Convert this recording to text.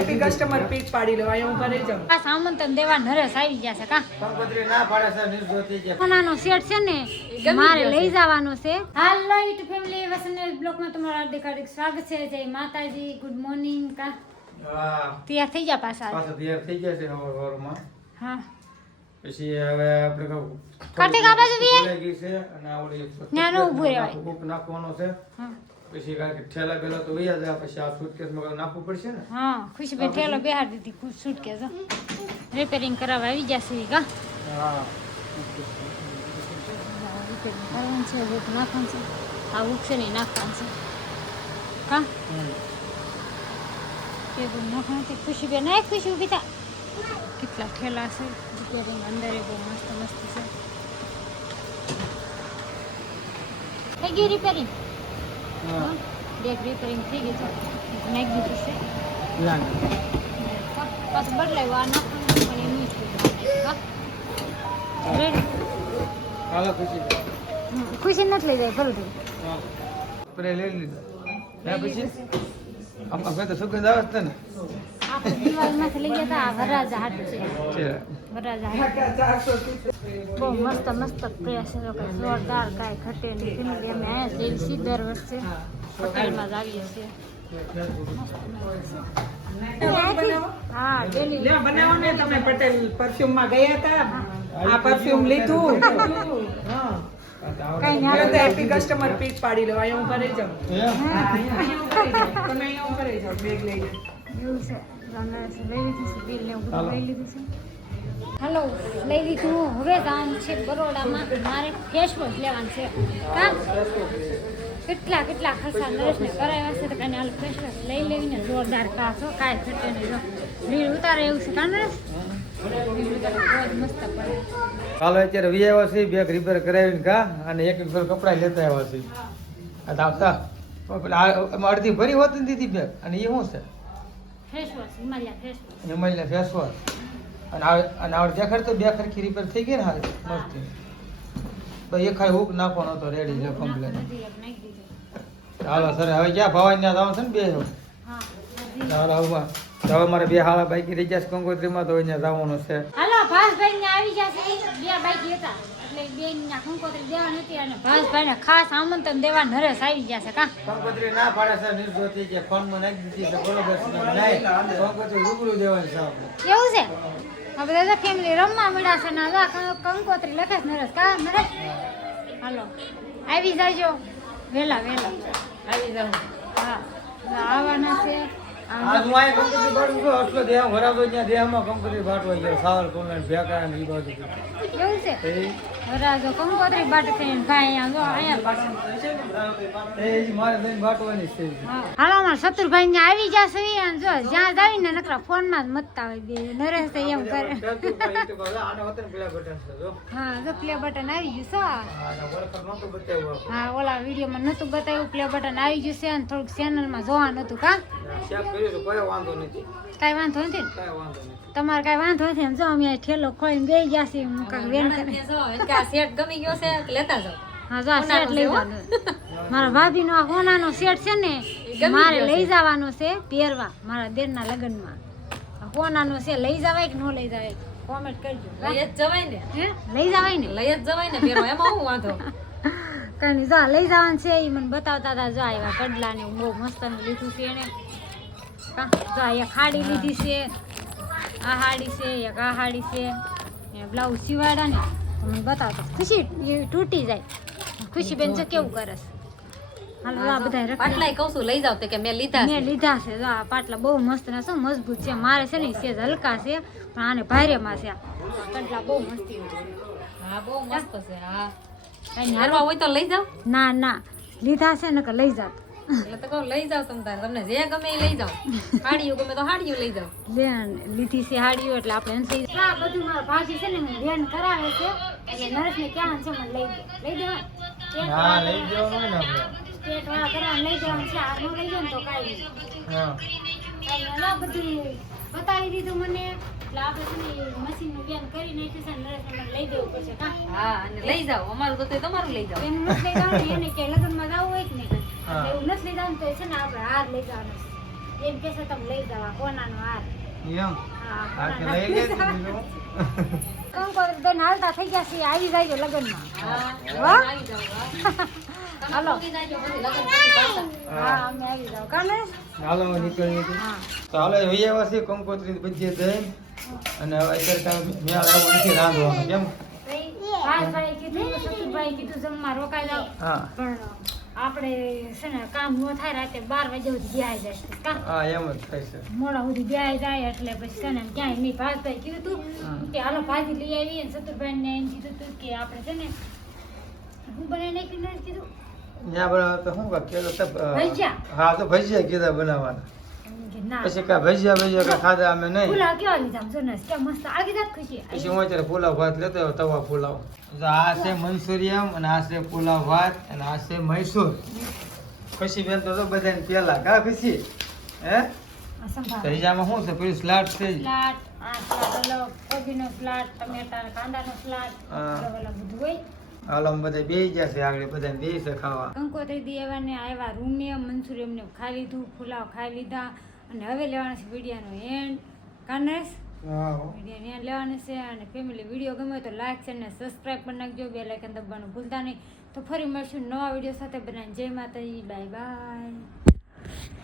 Happy customer peak પાડી લો અહીં ઊભા રહી જાવ. આ સામાન તને દેવા નરેશ આવી ગયા છે કા કંકોત્રી ના પાડે છે નિર્જોતી છે. સોનાનો સેટ છે ને મારે લઈ જવાનો છે. હાલો યુટ્યુબ ફેમિલી વસનેલ બ્લોગમાં તમારું હાર્દિક હાર્દિક સ્વાગત છે. જય માતાજી, ગુડ મોર્નિંગ કા. હા તૈયાર થઈ ગયા પાછા તૈયાર થઈ ગયા છે હવારમાં. હા પછી હવે આપણે કાટે કા બાજુ વી ગઈ છે અને આવડી ન્યાનો ઊભો રહેવાય કૂક નાખવાનો છે. હા પછી કારણ કે ઠેલા પેલા તો વૈયા જાય પછી આ સુટકેસમાં નાખવું પડશે ને. હા ખુશીબેન ઠેલો બેહાર દીધી સુટકેસ રિપેરિંગ કરાવવા આવી જશે કા. હા રિપેરિંગ કરવાનું છે, બુક નાખવાનું છે, આ બુક છે ને નાખવાનું છે કા. કે બુક નાખવાનું છે. ખુશીબેન ના ખુશી ઊભી થા. કેટલા ઠેલા છે રિપેરિંગ અંદર બહુ મસ્ત મસ્ત છે. થઈ ગઈ રિપેરિંગ. હા બેગ રિપેરિંગ થઈ ગઈ છે, નાખી દીધી છે. પાછું બદલાયું આ નાખવાનું પણ એનું જ રેડી. હાલો ખુશી. ખુશી નથી લઈ જાય ભલે થઈ. હા સ્પ્રે લઈ લીધો. પછી આપણે તો સુગંધ આવે છે ને. આપણે દિવાળીમાંથી લઈ ગયા હતા. આ વરરાજા હાટ છે. વરરાજા હાટ બહુ મસ્ત મસ્ત પ્રેસ છે. લોકો જોરદાર કાંઈ ઘટે નહીં. ફેમિલી અમે અહીંયા જેવી સી દર વર્ષે હોટલમાં જ આવીએ છીએ. હા ડેલી લે બનાવો ને તમે પટેલ પરફ્યુમ માં ગયા હતા. આ પરફ્યુમ લીધું. હા કઈ ના તો હેપી કસ્ટમર પીક પાડી લો અહીં ઊભા રહી જાવ. હા અહીં ઊભા રહી જાવ. તમે અહીં ઊભા રહી જાવ બેગ લઈને. એવું છે. લઈ લીધું છે બિલ ને બધું લઈ લીધું છે. હાલો લઈ લીધું. હવે જવાનું છે બરોડામાં. મારે ફેસ વોશ લેવાનું છે કા. કેટલા કેટલા ખર્ચા નરેશને કરાવ્યા છે તો કાંઈ હાલ ફેસ વોશ લઈ લેવીને જોરદાર કા છો કાંઈ ઘટે નહીં. જો રીલ ઉતારે એવું છે કા નરેશ. રીલ ઉતારે બહુ જ મસ્ત પડે. કાલે અત્યારે વી આવ્યા છે બેગ રિપેર કરાવીને કા અને એક એક કપડા લેતા આવ્યા છે. આ દાવતા અડધી ભરી હોતી દીધી બેગ અને એ શું છે face wash Himalaya face wash. Himalaya face wash અને આવડે દેખાડ તો બે ખરખી રિપેર થઈ ગઈ ને હાલ મસ્તી. તો એ ખાલી હુક નાખવાનો હતો રેડી છે કમ્પ્લેટ. બધી એક નાખી દીધું. હાલો સર હવે ક્યાં ભવાની ત્યાં જવાનું છે ને બે હા બધી. હાલો હવે મારે બે હાલા બાઈકી રહી જશે કંકોત્રીમાં તો અહીંયા જવાનું છે. હાલો ભાસભાઈ ને આવી જશે. બે બાઈક હતા એટલે બેન ના કંકોત્રી દેવાની હતી અને ભાસભાઈ ને ખાસ આમંત્રણ દેવા નરેશ આવી જશે કા. કંકોત્રી ના પાડે છે નિર્જોતી છે ફોનમાં નાખી દીધી છે બરોબર છે નહીં કંકોત્રી રૂબરૂ દેવાની છે આપણે. એવું છે. હવે દાદા ફેમિલી રમવા મળ્યા છે ને કંકોત્રી લખે છે નરેશ કા નરેશ. હાલો આવી જાજો વેલા વેલા આવી જાવ. હા આવવાના છે. આજ હું આ કંકોત્રી બાટું છું અસલો દેહ ભરાતો ત્યાં દેહમાં કંકોત્રી બાટવા ગયો સાવર કોલન ભેકા ને એ બાજુ એવું છે. વરાજો કંકોત્રી બાટ થઈને ભાઈ અહીંયા પાછું. એ મારે લઈને બાટવાની છે. હાલો અમારા શત્રુભાઈ ને આવી જશે. અને જો જ્યાં જ આવીને નકરા ફોન માં જ મતતા હોય બે નરેશ તો એમ કરે. હા જો પ્લે બટન આવી ગયું છે. હા ઓલા વિડીયોમાં નતું બતાવ્યું પ્લે બટન આવી ગયું છે અને થોડુંક ચેનલમાં જોવાનું હતું કા. કાંઈ વાંધો નથી ને? તમારે કાંઈ વાંધો નથી એમ જો અમે ઠેલો ખોલીને બેસી ગયા છીએ. વેન કરે સેટ ગમી ગયો છે લેતા જાવ. હા જો આ સેટ લઈ જવાનું. મારા ભાભીનો આ હોનાનો સેટ છે ને મારે લઈ જવાનો છે પહેરવા મારા દેરના લગ્નમાં. હોનાનો છે લઈ જવાય કે ન લઈ જવાય કોમેન્ટ કરજો. લઈ જ જવાય ને. હે લઈ જવાય ને. લઈ જ જવાય ને પેરો એમાં હું વાંધો. કઈ નહીં જો લઈ જવાનું છે એ મને બતાવતા હતા. જો આવ્યા કડલા ને બહુ મસ્ત લીધું છે એને. જો એક હાડી લીધી છે, આ હાડી છે, એક આ હાડી છે. બ્લાઉઝ સિવાડા ને મને બતાવતો ખુશી એ તૂટી જાય. ખુશી બેન છે કેવું કરે છે. હાલો આ બધા પાટલાય કહું છું લઈ જાવ તો કે મેં લીધા છે. મેં લીધા છે. જો આ પાટલા બહુ મસ્ત ને શું મજબૂત છે. મારે છે ને સેજ હલકા છે પણ આને ભારેમાં છે. કડલા બહુ મસ્તી છે. હા બહુ મસ્ત છે. હા કઈ નહીં હારવા હોય તો લઈ જાવ. ના ના લીધા છે ને કે લઈ જાત. એટલે તો કહું લઈ જાવ તમ તારે. તમને જે ગમે એ લઈ જાવ. હાડીઓ ગમે તો હાડીઓ લઈ જાવ. લીધી છે હાડીઓ એટલે આપણે એને લઈ હા બધું મારા ભાભી છે ને વેન કરાવે છે એટલે નરેશને ક્યાં છે મને લઈ દેવા. હા લઈ જવાનું હોય ને આપણે. સ્ટેટ વાળા કરવાનું લઈ જવાનું છે. આ ન લઈ જાય ને તો કાંઈ નહીં. હા કાંઈ બધું બતાવી દીધું મને એટલે આપણે છે ને મશીનનું વેન કરી નાખ્યું છે. નરેશને મને લઈ દેવું પડશે કા. હા અને લઈ જાવ. અમારું તો તમારું લઈ જાવ. એનું નથી લઈ જવાનું. એને કે લગ્નમાં જવું હોય કે નહીં એવું નથી લઈ જવાનું તો છે ને આપણે હાર લઈ જવાનું. એમ કે છે તમે લઈ જવા કોનાનો હાર એમ હા હા કે કોનાનો લઈ લેજો બીજું. કંકોત્રી દઈને હાલતા થઈ ગયા છીએ આવી જાય લગ્નમાં હા, વાહ. આવી જાઓ, વાહ. તમે હાલો. પૂગી જાજો, પછી લગ્ન પછી પાછા. હા અમે આવી જાવ કાને હાલો હવે નીકળી હા તો હાલો વહી આવ્યા છીએ કંકોત્રી ભજીએ દઈ અને હવે અત્યારે કાંઈ મેળ આવ્યો નથી રાંધવાનો કેમ ભાઈ કીધું સતુભાઈ કીધું જમવા રોકાઈ જાવ હા પણ આપણે છે ને કામ ન થાય રાતે 12 વાગ્યા સુધી બેહાઈ જાય છે કા હા એમ જ થાય છે મોડા સુધી બેહાઈ જાય એટલે પછી છે ને ક્યાંય નહીં ભાઈ કીધું તું કે હાલો ભાજી લઈ આવી અને સતુભાઈ ને એમ કીધું તું કે આપણે છે ને હું બનાવી નાખ્યું ને કીધું ત્યાં બનાવ તો શું કાંઈ કીધું તો ભજીયા. હા તો ભજીયા કીધા બનાવવાના એમ કે ના પછી કાંઈ ભજીયા કાંઈ ખાધા અમે નહીં પુલાવ કેવા લીધા જો ને કેમ મસ્ત આગી જાત ખુશી પછી હું અત્યારે પુલાવ ભાત લેતો આવ્યો, તવા પુલાવ તો આ છે મંચુરિયમ અને આ છે પુલાવ ભાત અને આ છે મૈસૂર ખુશી બેન તો બધાને પેલા કા ખુશી હે આ સંભાળ તરીજામાં શું છે પેલું સ્લાડ છે સલાડ આ સલાડ અલગ કોબીનો સલાડ ટમેટા કાંદાનો સલાડ હા. અલગ અલગ બધું હોય હાલો અમે બધા બેસી ગયા છે આગળ બધા બેસી છે ખાવા કંકોત્રી દેવાને આવ્યા રૂમે મંચુરિયમ ને ખાઈ લીધું પુલાવ ખાઈ લીધા અને હવે લેવાનો છે વિડીયાનો એન્ડ કાનરેશ વિડીયો એન્ડ લેવાનો છે અને ફેમિલી વિડીયો ગમે તો લાઈક છે અને સબસ્ક્રાઈબ કરી નાખજો બે લાઇકન દબાવવાનું ભૂલતા નહીં તો ફરી મળશું નવા વિડીયો સાથે બનાવીને જય માતાજી બાય બાય